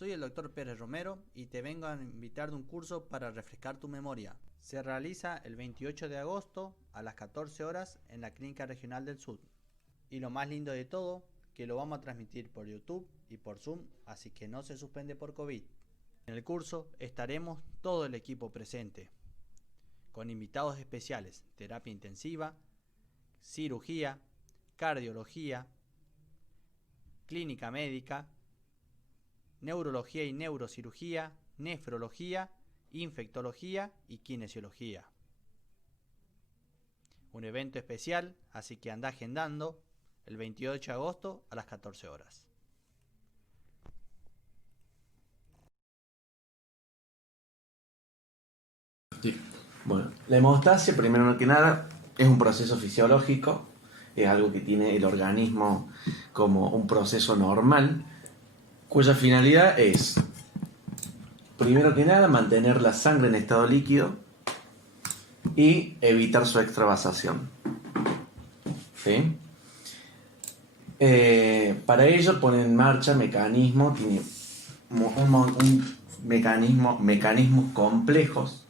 Soy el Dr. Pérez Romero y te vengo a invitar de un curso para refrescar tu memoria. Se realiza el 28 de agosto a las 14 horas en la Clínica Regional del Sur. Y lo más lindo de todo, que lo vamos a transmitir por YouTube y por Zoom, así que no se suspende por COVID. En el curso estaremos todo el equipo presente, con invitados especiales, terapia intensiva, cirugía, cardiología, clínica médica, neurología y neurocirugía, nefrología, infectología y kinesiología. Un evento especial, así que anda agendando el 28 de agosto a las 14 horas. Sí. Bueno, la hemostasia, primero que nada, es un proceso fisiológico, es algo que tiene el organismo como un proceso normal, cuya finalidad es, primero que nada, mantener la sangre en estado líquido y evitar su extravasación. ¿Sí? Para ello pone en marcha mecanismos complejos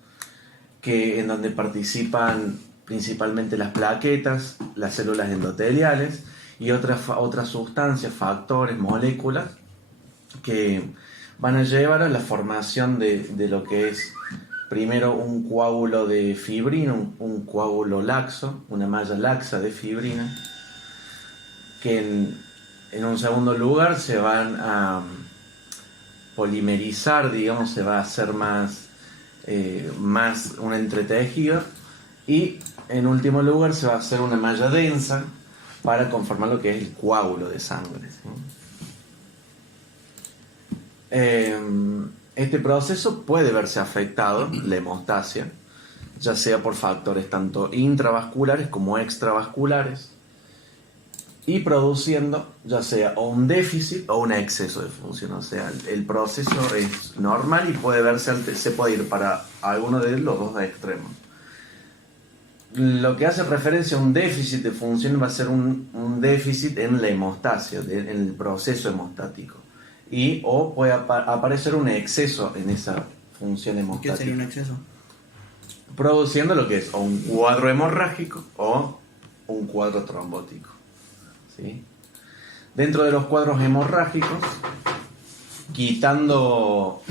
en donde participan principalmente las plaquetas, las células endoteliales y otras sustancias, factores, moléculas que van a llevar a la formación de lo que es primero un coágulo de fibrina, un coágulo laxo, una malla laxa de fibrina, que en un segundo lugar se van a polimerizar, digamos, se va a hacer más un entretejido, y en último lugar se va a hacer una malla densa para conformar lo que es el coágulo de sangre, ¿sí? Este proceso puede verse afectado, la hemostasia, ya sea por factores tanto intravasculares como extravasculares, y produciendo ya sea o un déficit o un exceso de función. O sea, el proceso es normal y se puede ir para alguno de los dos extremos. Lo que hace referencia a un déficit de función va a ser un déficit en la hemostasia, en el proceso hemostático. O puede aparecer un exceso en esa función hemostática. ¿Qué sería un exceso? Produciendo lo que es o un cuadro hemorrágico o un cuadro trombótico. ¿Sí? Dentro de los cuadros hemorrágicos, quitando...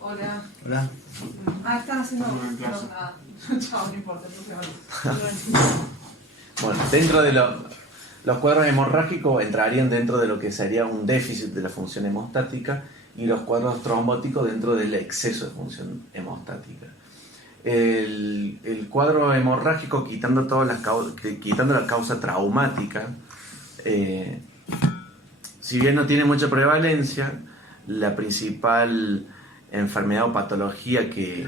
Hola. Hola. Están haciendo... No, nada. Chao, no importa. Bueno, dentro de los cuadros hemorrágicos entrarían dentro de lo que sería un déficit de la función hemostática, y los cuadros trombóticos dentro del exceso de función hemostática. El cuadro hemorrágico, quitando la causa traumática, si bien no tiene mucha prevalencia, la principal enfermedad o patología que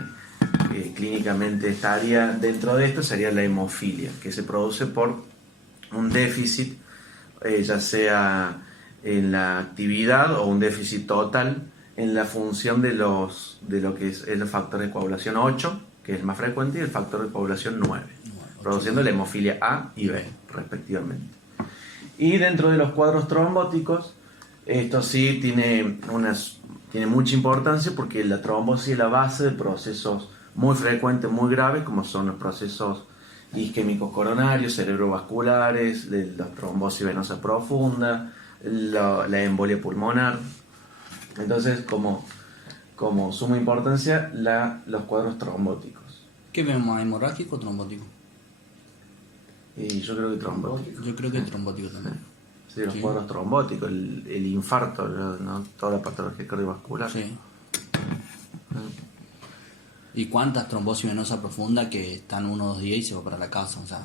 clínicamente estaría dentro de esto sería la hemofilia, que se produce por un déficit, ya sea en la actividad o un déficit total en la función de lo que es el factor de coagulación 8, que es el más frecuente, y el factor de coagulación 9, produciendo la hemofilia A y B, respectivamente. Y dentro de los cuadros trombóticos, esto sí tiene mucha importancia, porque la trombosis es la base de procesos muy frecuentes, muy graves, como son los procesos isquémicos coronarios, cerebrovasculares, la trombosis venosa profunda, la embolia pulmonar. Entonces, como suma importancia, los cuadros trombóticos. ¿Qué vemos, hemorrágico o trombótico? Y yo creo que trombótico. Yo creo que trombótico también. Sí, los cuadros trombóticos, el infarto, ¿no? Toda la patología cardiovascular. Sí. ¿Y cuántas trombosis venosa profunda que están 1 o 2 días y se va para la casa? O sea,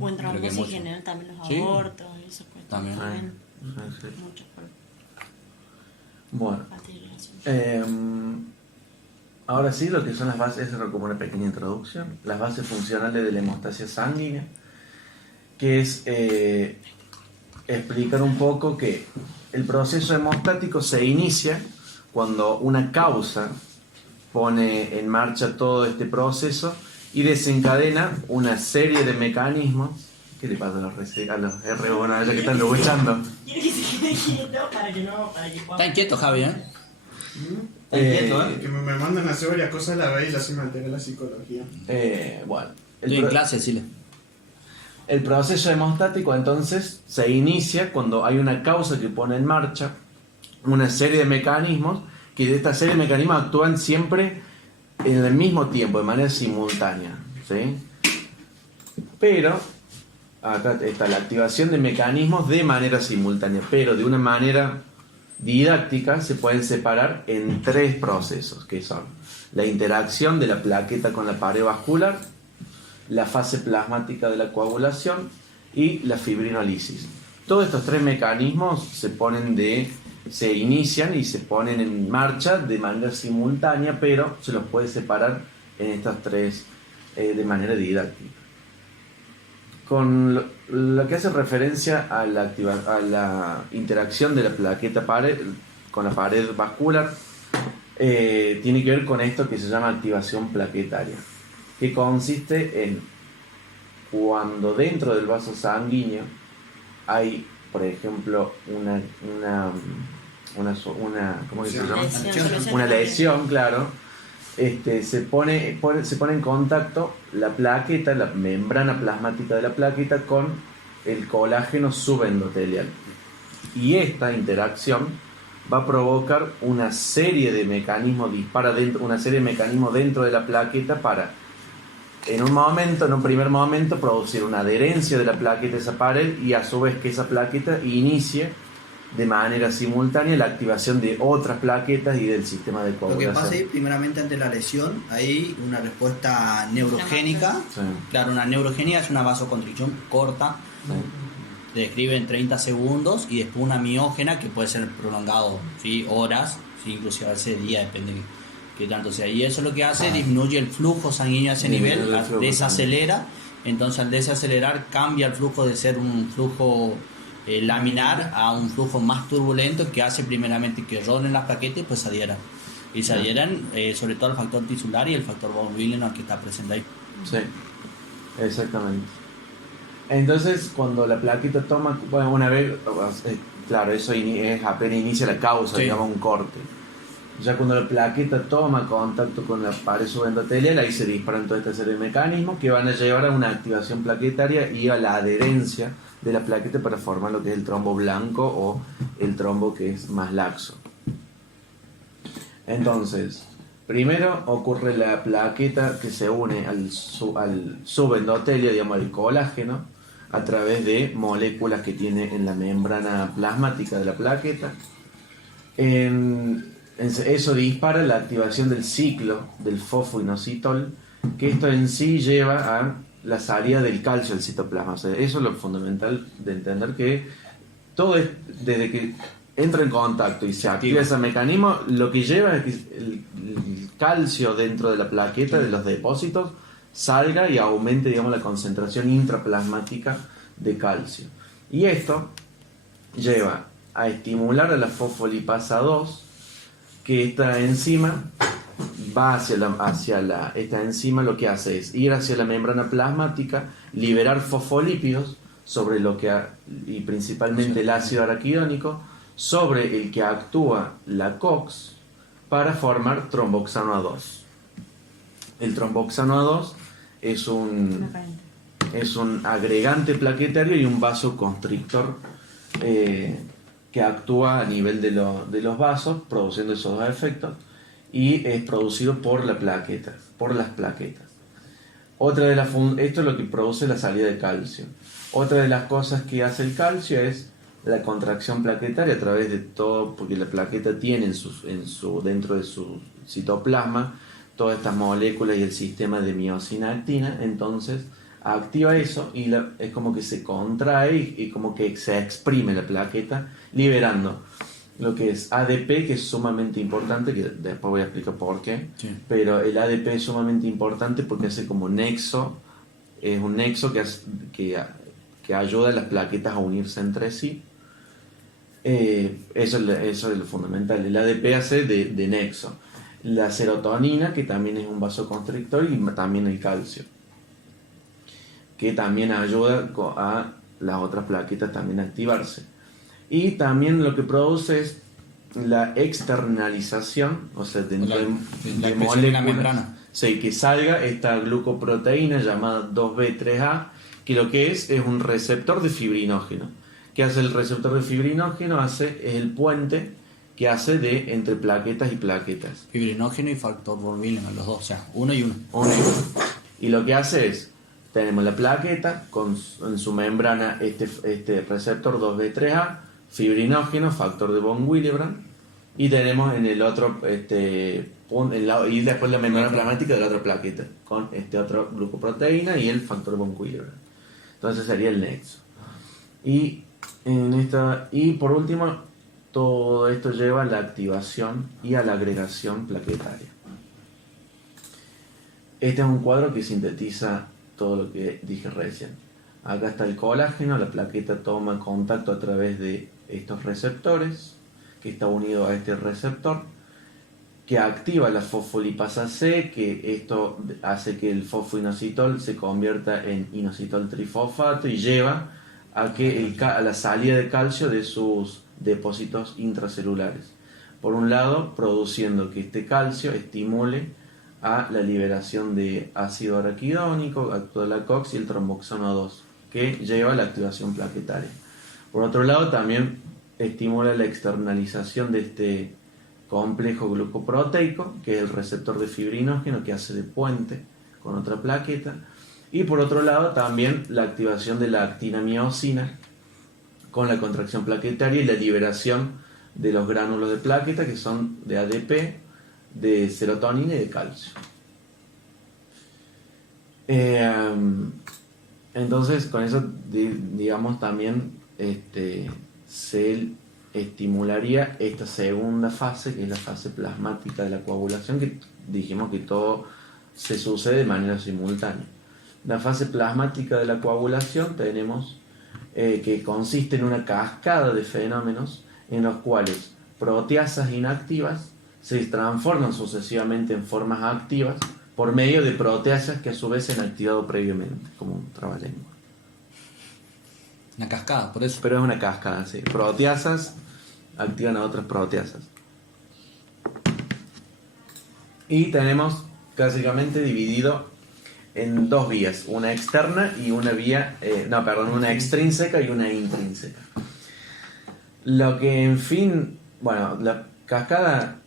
O en creo que trombosis mucho. general también los Sí. abortos y eso pues, También. Sí. muchos Bueno, relación. ahora sí, lo que son las bases, es como una pequeña introducción. Las bases funcionales de la hemostasia sanguínea, que es explicar un poco que el proceso hemostático se inicia cuando una causa pone en marcha todo este proceso y desencadena una serie de mecanismos ¿Qué le pasa a los R1 allá que están luchando? Quiere que se quede quieto para que pueda. Está inquieto, Javi, ¿eh? Está Eh, inquieto, ¿eh? Que me mandan a hacer varias cosas a la vez y así me altera la psicología. Bueno, Estoy en clase, decile. el proceso hemostático entonces se inicia cuando hay una causa que pone en marcha una serie de mecanismos, que de esta serie de mecanismos actúan siempre en el mismo tiempo, de manera simultánea, ¿sí? Pero acá está la activación de mecanismos de manera simultánea, pero de una manera didáctica se pueden separar en 3 procesos, que son la interacción de la plaqueta con la pared vascular, la fase plasmática de la coagulación y la fibrinolisis. Todos estos 3 mecanismos se inician y se ponen en marcha de manera simultánea, pero se los puede separar en estas 3 de manera didáctica. Con lo que hace referencia a la interacción de la plaqueta con la pared vascular, tiene que ver con esto que se llama activación plaquetaria, que consiste en cuando dentro del vaso sanguíneo hay, por ejemplo, ¿cómo se llama? Una lesión, claro. Se pone en contacto la plaqueta, la membrana plasmática de la plaqueta con el colágeno subendotelial. Y esta interacción va a provocar una serie de mecanismos, dentro de la plaqueta para, en un primer momento, producir una adherencia de la plaqueta a esa pared y a su vez que esa plaqueta inicie de manera simultánea la activación de otras plaquetas y del sistema de Lo que coagulación. pasa es, primeramente, ante la lesión, hay una respuesta neurogénica. Sí. Claro, una neurogénica es una vasoconstricción corta, se describe en 30 segundos, y después una miógena que puede ser prolongado, ¿sí? Horas, ¿sí? Inclusive a veces días, depende de qué tanto sea. Y eso lo que hace, disminuye el flujo sanguíneo a ese nivel, desacelera. Entonces, al desacelerar, cambia el flujo de ser un flujo laminar a un flujo más turbulento, que hace primeramente que roden las plaquetas y pues se adhieran. Y se adhieran sobre todo el factor tisular y el factor von Willebrand que está presente ahí. Sí, exactamente. Entonces, cuando la plaqueta toma, bueno, una vez, claro, eso es apenas inicia la causa, Sí. digamos un corte. Ya cuando la plaqueta toma contacto con la pared subendotelial, ahí se disparan toda esta serie de mecanismos que van a llevar a una activación plaquetaria y a la adherencia de la plaqueta para formar lo que es el trombo blanco o el trombo que es más laxo. Entonces, primero ocurre la plaqueta que se une al subendotelio, digamos al colágeno, a través de moléculas que tiene en la membrana plasmática de la plaqueta. Eso dispara la activación del ciclo del fosfoinositol, que esto en sí lleva a la salida del calcio al citoplasma. O sea, eso es lo fundamental de entender, que todo es, desde que entra en contacto y se activa ese mecanismo, lo que lleva es que el calcio dentro de la plaqueta, de los depósitos, salga y aumente, digamos, la concentración intraplasmática de calcio. Y esto lleva a estimular a la fosfolipasa 2, que esta enzima va esta enzima lo que hace es ir hacia la membrana plasmática, liberar fosfolípidos sobre y principalmente el ácido araquidónico, sobre el que actúa la COX para formar tromboxano A2. El tromboxano A2 es un agregante plaquetario y un vasoconstrictor que actúa a nivel de los vasos, produciendo esos dos efectos, y es producido por las plaquetas. Esto es lo que produce la salida de calcio. Otra de las cosas que hace el calcio es la contracción plaquetaria a través de todo, porque la plaqueta tiene dentro de su citoplasma todas estas moléculas y el sistema de miosina-actina, entonces activa eso y es como que se contrae y como que se exprime la plaqueta, liberando lo que es ADP, que es sumamente importante, que después voy a explicar por qué, Sí. pero el ADP es sumamente importante porque hace como nexo, es un nexo que ayuda a las plaquetas a unirse entre sí. Eso es lo fundamental. El ADP hace de nexo. La serotonina, que también es un vasoconstrictor, y también el calcio. que también ayuda a las otras plaquetas también a activarse. Y también lo que produce es la externalización, o sea, dentro La de expresión de la moléculas, membrana. sí, que salga esta glucoproteína llamada 2B3A, que lo que es un receptor de fibrinógeno. ¿Qué hace el receptor de fibrinógeno? Es el puente que hace de entre plaquetas y plaquetas. Fibrinógeno y factor von Willebrand, los dos, o sea, uno y uno. Y lo que hace es, tenemos la plaqueta en su membrana este receptor 2B3A, fibrinógeno, factor de von Willebrand, y tenemos en el otro y después la membrana plasmática de la otra plaqueta con este otro glucoproteína y el factor von Willebrand. Entonces sería el nexo. Y por último, todo esto lleva a la activación y a la agregación plaquetaria. Este es un cuadro que sintetiza todo lo que dije recién. Acá está el colágeno, la plaqueta toma contacto a través de estos receptores, que está unido a este receptor, que activa la fosfolipasa C, que esto hace que el fosfoinositol se convierta en inositol trifosfato y lleva a la salida de calcio de sus depósitos intracelulares. Por un lado, produciendo que este calcio estimule a la liberación de ácido araquidónico, actúa la COX y el tromboxano 2, que lleva a la activación plaquetaria. Por otro lado, también estimula la externalización de este complejo glucoproteico, que es el receptor de fibrinógeno que hace de puente con otra plaqueta. Y por otro lado, también la activación de la actina-miosina con la contracción plaquetaria y la liberación de los gránulos de plaqueta, que son de ADP, de serotonina y de calcio. Entonces, con eso, digamos, también se estimularía esta segunda fase, que es la fase plasmática de la coagulación, que dijimos que todo se sucede de manera simultánea. La fase plasmática de la coagulación tenemos que consiste en una cascada de fenómenos en los cuales proteasas inactivas se transforman sucesivamente en formas activas por medio de proteasas que a su vez se han activado previamente, como un trabalengua. Una cascada, por eso. Pero es una cascada, sí. Proteasas activan a otras proteasas. Y tenemos básicamente dividido en dos vías, una externa y una una extrínseca y una intrínseca. Lo que la cascada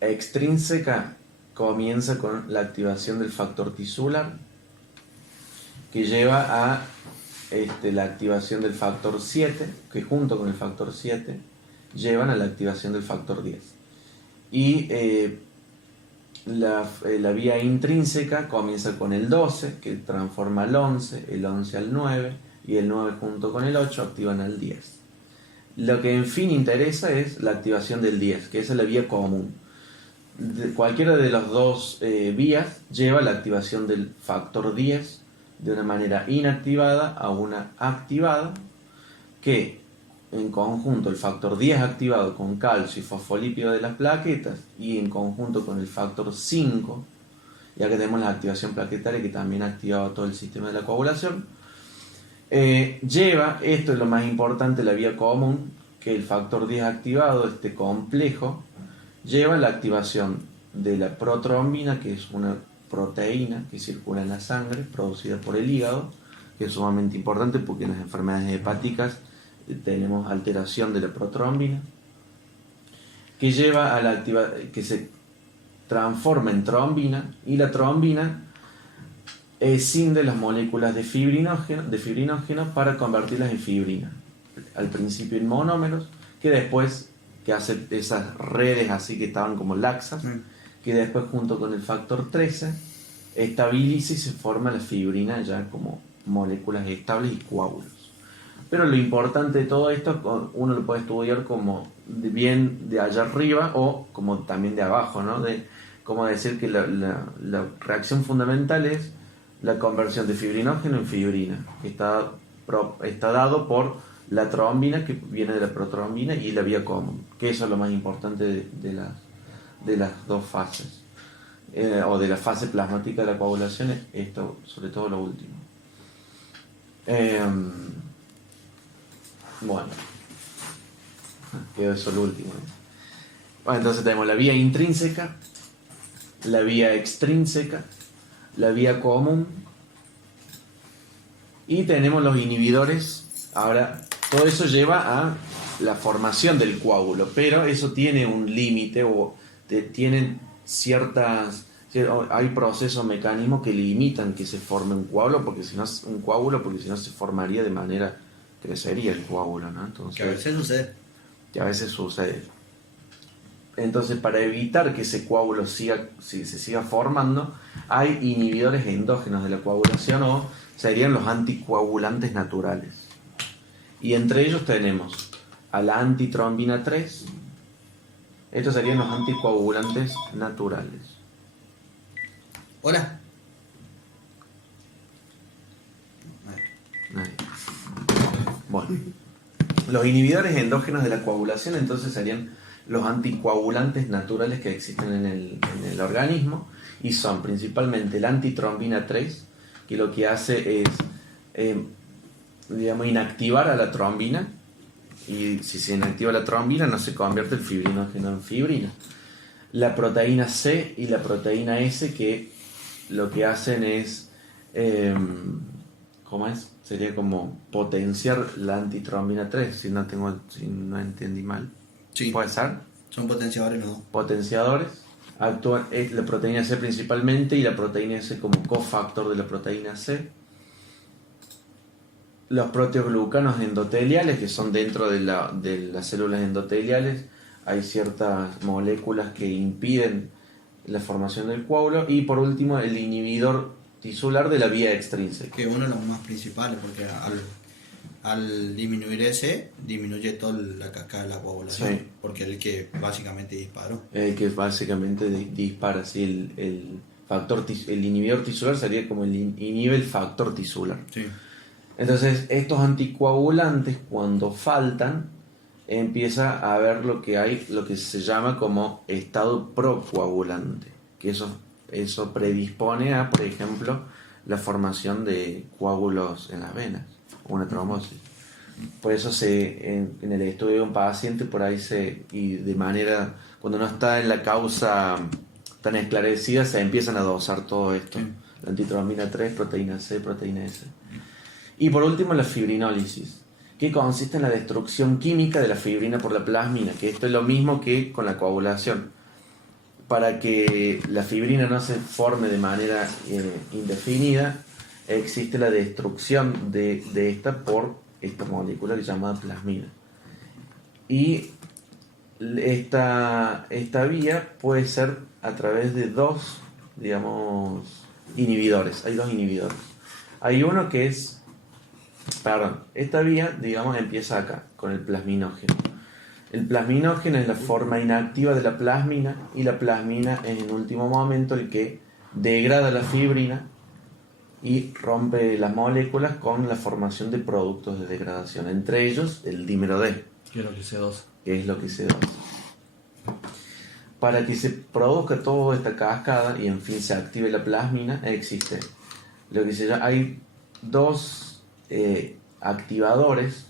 extrínseca comienza con la activación del factor tisular, que lleva a la activación del factor 7, que junto con el factor 7 llevan a la activación del factor 10. Y la vía intrínseca comienza con el 12, que transforma al 11, el 11 al 9, y el 9 junto con el 8 activan al 10. Lo que en fin interesa es la activación del 10, que esa es la vía común. Cualquiera de las dos vías lleva la activación del factor 10 de una manera inactivada a una activada, que en conjunto el factor 10 activado con calcio y fosfolípido de las plaquetas y en conjunto con el factor 5, ya que tenemos la activación plaquetaria que también ha activado todo el sistema de la coagulación, lleva, esto es lo más importante, la vía común, que el factor 10 activado, este complejo, lleva la activación de la protrombina, que es una proteína que circula en la sangre, producida por el hígado, que es sumamente importante porque en las enfermedades hepáticas tenemos alteración de la protrombina, que lleva a que se transforma en trombina, y la trombina escinde las moléculas de fibrinógeno para convertirlas en fibrina, al principio en monómeros, que después, que hace esas redes así que estaban como laxas, que después junto con el factor 13 estabiliza y se forma la fibrina ya como moléculas estables y coágulos. Pero lo importante de todo esto, uno lo puede estudiar como bien de allá arriba o como también de abajo, ¿no? Como decir que la reacción fundamental es la conversión de fibrinógeno en fibrina, que está dado por la trombina, que viene de la protrombina, y la vía común, que eso es lo más importante de las dos fases, o de la fase plasmática de la coagulación, esto, sobre todo lo último. Bueno, quedó eso lo último. Bueno, entonces tenemos la vía intrínseca, la vía extrínseca, la vía común y tenemos los inhibidores. Ahora, todo eso lleva a la formación del coágulo, pero eso tiene un límite o tienen hay procesos, mecanismos que limitan que se forme un coágulo, porque si no se formaría de manera, crecería el coágulo, ¿no? Entonces, Que a veces sucede. que a veces sucede. Entonces, para evitar que ese coágulo se siga formando, hay inhibidores endógenos de la coagulación o serían los anticoagulantes naturales. Y entre ellos tenemos a la antitrombina 3. Estos serían los anticoagulantes naturales. Hola. Ahí. Bueno, los inhibidores endógenos de la coagulación entonces serían los anticoagulantes naturales que existen en el organismo y son principalmente la antitrombina 3, que lo que hace es inactivar a la trombina, y si se inactiva la trombina no se convierte el fibrinógeno en fibrina. La proteína C y la proteína S, que lo que hacen es sería como potenciar la antitrombina 3, si no entendí mal. Sí. ¿Puede ser? Son potenciadores, no. Potenciadores. Actúan la proteína C principalmente y la proteína S como cofactor de la proteína C. Los proteoglucanos endoteliales, que son dentro de las células endoteliales, hay ciertas moléculas que impiden la formación del coágulo. Y por último, el inhibidor tisular de la vía extrínseca. Que uno de los más principales, porque al disminuir ese, disminuye toda la cascada de la coagulación. Sí. Porque es el que básicamente disparó. El que básicamente dispara, sí, el inhibidor tisular sería como inhibe el factor tisular. Sí. Entonces, estos anticoagulantes, cuando faltan, empieza a haber lo que se llama como estado procoagulante, que eso predispone a, por ejemplo, la formación de coágulos en las venas, una trombosis. Por eso en el estudio de un paciente, por ahí cuando no está en la causa tan esclarecida, se empiezan a dosar todo esto. Sí. La antitrombina 3, proteína C, proteína S. Y por último, la fibrinólisis, que consiste en la destrucción química de la fibrina por la plasmina, que esto es lo mismo que con la coagulación. Para que la fibrina no se forme de manera indefinida, existe la destrucción de esta por esta molécula que se llama plasmina. Y esta vía puede ser a través de dos, inhibidores. Hay dos inhibidores. Hay uno que es... esta vía, empieza acá, con el plasminógeno. El plasminógeno es la forma inactiva de la plasmina, y la plasmina es en último momento el que degrada la fibrina y rompe las moléculas con la formación de productos de degradación, entre ellos el dímero D, Que es lo que se dosa. que es lo que se dosa. Para que se produzca toda esta cascada y en fin se active la plasmina, existe lo que se llama, hay dos activadores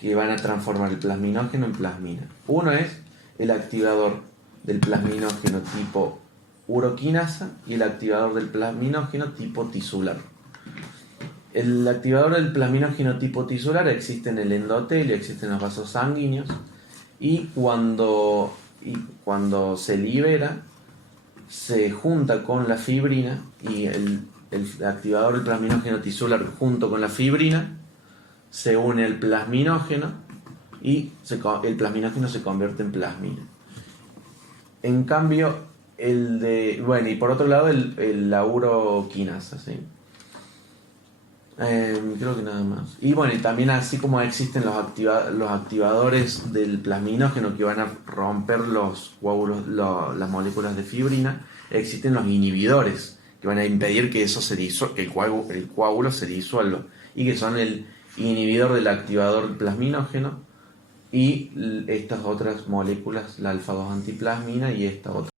que van a transformar el plasminógeno en plasmina. Uno es el activador del plasminógeno tipo uroquinasa y el activador del plasminógeno tipo tisular. El activador del plasminógeno tipo tisular existe en el endotelio, existe en los vasos sanguíneos, y cuando se libera se junta con la fibrina, y el activador del plasminógeno tisular junto con la fibrina se une al plasminógeno y el plasminógeno se convierte en plasmina. En cambio, y por otro lado la uroquinasa, ¿sí? Creo que nada más. Y bueno, y también así como existen los activadores del plasminógeno que van a romper los coágulos, las moléculas de fibrina, existen los inhibidores que van a impedir que eso el coágulo se disuelva, y que son el inhibidor del activador plasminógeno y estas otras moléculas, la alfa-2 antiplasmina y esta otra.